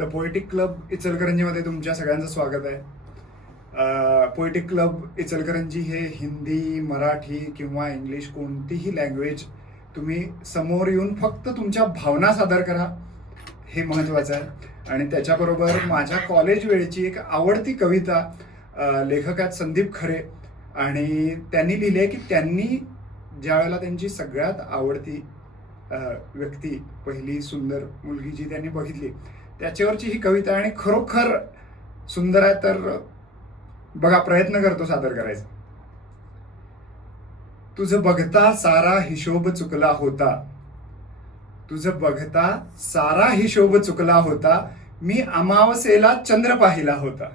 The poetic club इचलकरंजीमध्ये तुमच्या सगळ्यांचं स्वागत आहे. पोएटिक क्लब इचलकरंजी हे हिंदी मराठी किंवा इंग्लिश कोणतीही लँग्वेज तुम्ही समोर येऊन फक्त तुमच्या भावना सादर करा हे महत्त्वाचं आहे. आणि त्याच्याबरोबर माझ्या कॉलेज वेळची एक आवडती कविता लेखकात लेखक आहेत संदीप खरे आणि त्यांनी लिहिली आहे की त्यांनी ज्या वेळेला त्यांची सगळ्यात आवडती व्यक्ती पहिली सुंदर मुलगी जी त्यांनी बघितली त्याच्यावरची ही कविता आहे आणि खरोखर सुंदर आहे तर बघा प्रयत्न करतो सादर करायचा. तुझं बघता सारा हिशोब चुकला होता. तुझं बघता सारा हिशोब चुकला होता. मी अमावसेला चंद्र पाहिला होता.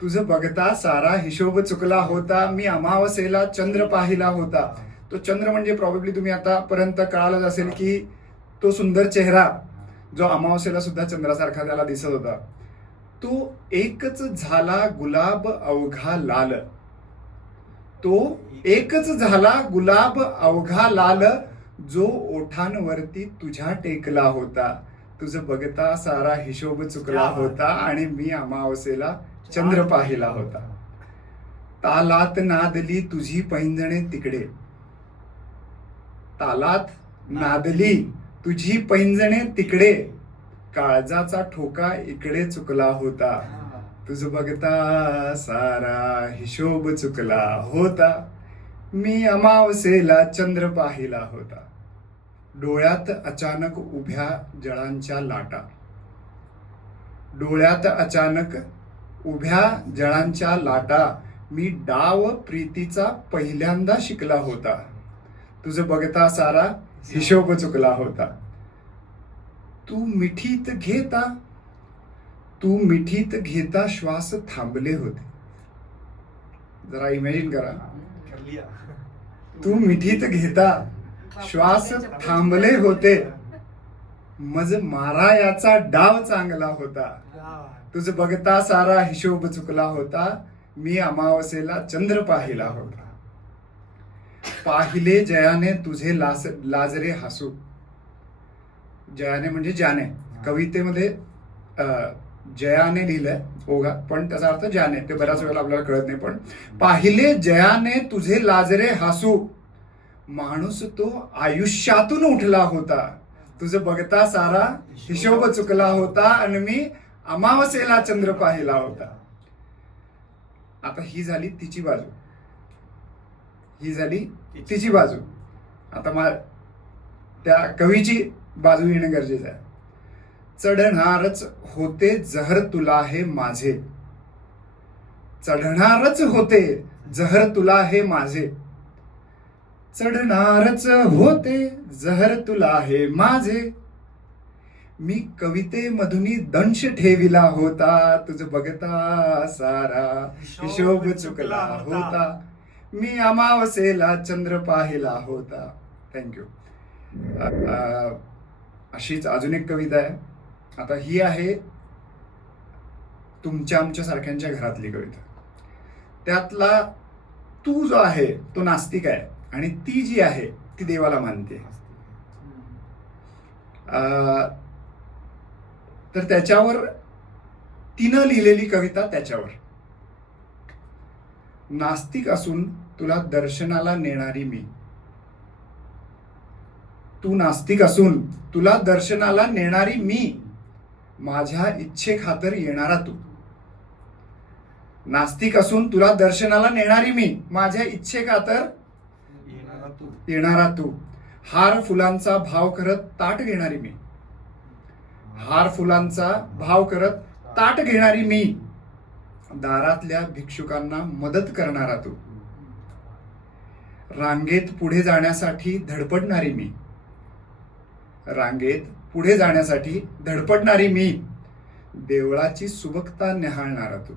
तुझं बघता सारा हिशोब चुकला होता. मी अमावसेला चंद्र पाहिला होता. तो चंद्र म्हणजे प्रॉब्ली तुम्ही आतापर्यंत कळालंच असेल की तो सुंदर चेहरा जो अमावस्येला सुद्धा चंद्रासारखा त्याला दिसत होता. तो एकच झाला गुलाब अवघा लाल. तो एकच झाला गुलाब अवघा लाल जो ओठांवरती तुझ्या टेकला होता. तुझं बघता सारा हिशोब चुकला होता आणि मी अमावस्येला चंद्र पाहिला होता. तालात नादली तुझी पैंजणे तिकडे. तालात नादली. तुझी पैंजणे तिकडे. काळजाचा ठोका इकडे चुकला होता. तुझ बघता सारा हिशोब चुकला होता. मी अमावसेला चंद्र पाहिला होता. डोळ्यात अचानक उभ्या जळांच्या लाटा. डोळ्यात अचानक उभ्या जळांच्या लाटा. मी डाव प्रीतीचा पहिल्यांदा शिकला होता. तुझं बघता सारा हिशोब चुकला होता. तू मिठीत घेता तू मिठीत घेता श्वास थांबले होते. जरा इमॅजिन करा. तू मिठीत घेता श्वास थांबले होते. मज मारा याचा डाव चांगला होता. तुझं बघता सारा हिशोब चुकला होता. मी अमावस्येला चंद्र पाहिला होता. पाहिले जयाने तुझे लास लाजरे हसू. जयाने म्हणजे ज्याने. कवितेमध्ये अं, जयाने लिहिलंय ओघा. पण त्याचा अर्थ ज्याने. ते बऱ्याच वेळेला आपल्याला कळत नाही पण पाहिले जयाने तुझे लाजरे हसू. माणूस तो आयुष्यातून उठला होता. तुझं बघता सारा हिशोब चुकला होता आणि मी अमावस्येला चंद्र पाहिला होता. आता ही झाली तिची बाजू. ही झाली तिची बाजू. आता मा त्या कवीची बाजू येणं गरजेचं आहे. चढणारच होते जहर तुला हे माझे. चढणारच होते जहर तुला हे माझे. चढणारच होते जहर तुला हे माझे. मी कवितेमधुनी दंश ठेविला होता. तुझ बघता सारा. हिशोब चुकला होता. मी अमावसेला चंद्र पाहिला होता. थँक्यू अशीच अजून एक कविता आहे. आता ही आहे तुमच्या आमच्या सारख्यांच्या घरातली कविता. त्यातला तू जो आहे तो नास्तिक आहे आणि ती जी आहे ती देवाला मानते. तर त्याच्यावर तिनं लिहिलेली कविता त्याच्यावर. नास्तिक असून तुला दर्शनाला नेणारी मी. तू नास्तिक असून तुला दर्शनाला नेणारी मी. माझ्या इच्छे खातर येणारा तू. नास्तिक असून तुला दर्शनाला नेणारी मी. माझ्या इच्छे खातर येणारा तू. हार फुलांचा भाव करत ताट घेणारी मी. हार फुलांचा भाव करत ताट घेणारी मी. दारातल्या भिक्षुकांना मदत करणारा तू. रांगेत पुढे जाण्यासाठी धडपडणारी मी. रांगेत पुढे जाण्यासाठी धडपडणारी मी. देवळाची सुबकता न्याहाळणारा तू.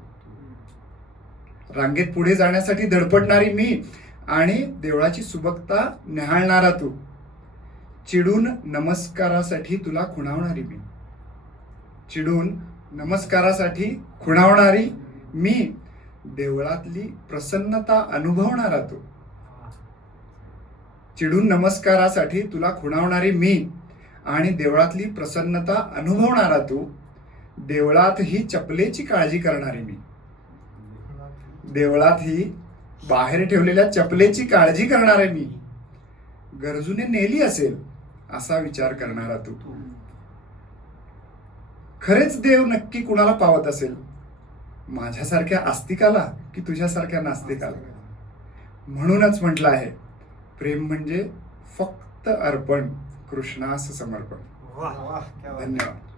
रांगेत पुढे जाण्यासाठी धडपडणारी मी आणि देवळाची सुबकता न्याहाळणारा तू. चिडून नमस्कारासाठी तुला खुणावणारी मी. चिडून नमस्कारासाठी खुणावणारी मी देवळातली प्रसन्नता अनुभवणारा तो. चिडून नमस्कारासाठी तुला खुणावणारी मी आणि देवळातली प्रसन्नता अनुभवणारा तू देवळात ही चपलेची काळजी करणारी मी. देवळात ही बाहेर ठेवलेल्या चपलेची काळजी करणारे मी. गरजूने नेली असेल असा विचार करणारा तू. खरेच देव नक्की कुणाला पावत असेल? माझ्यासारख्या आस्तिकाला की तुझ्यासारख्या नास्तिकाला? म्हणूनच म्हटलं आहे प्रेम म्हणजे फक्त अर्पण कृष्णास समर्पण. धन्यवाद.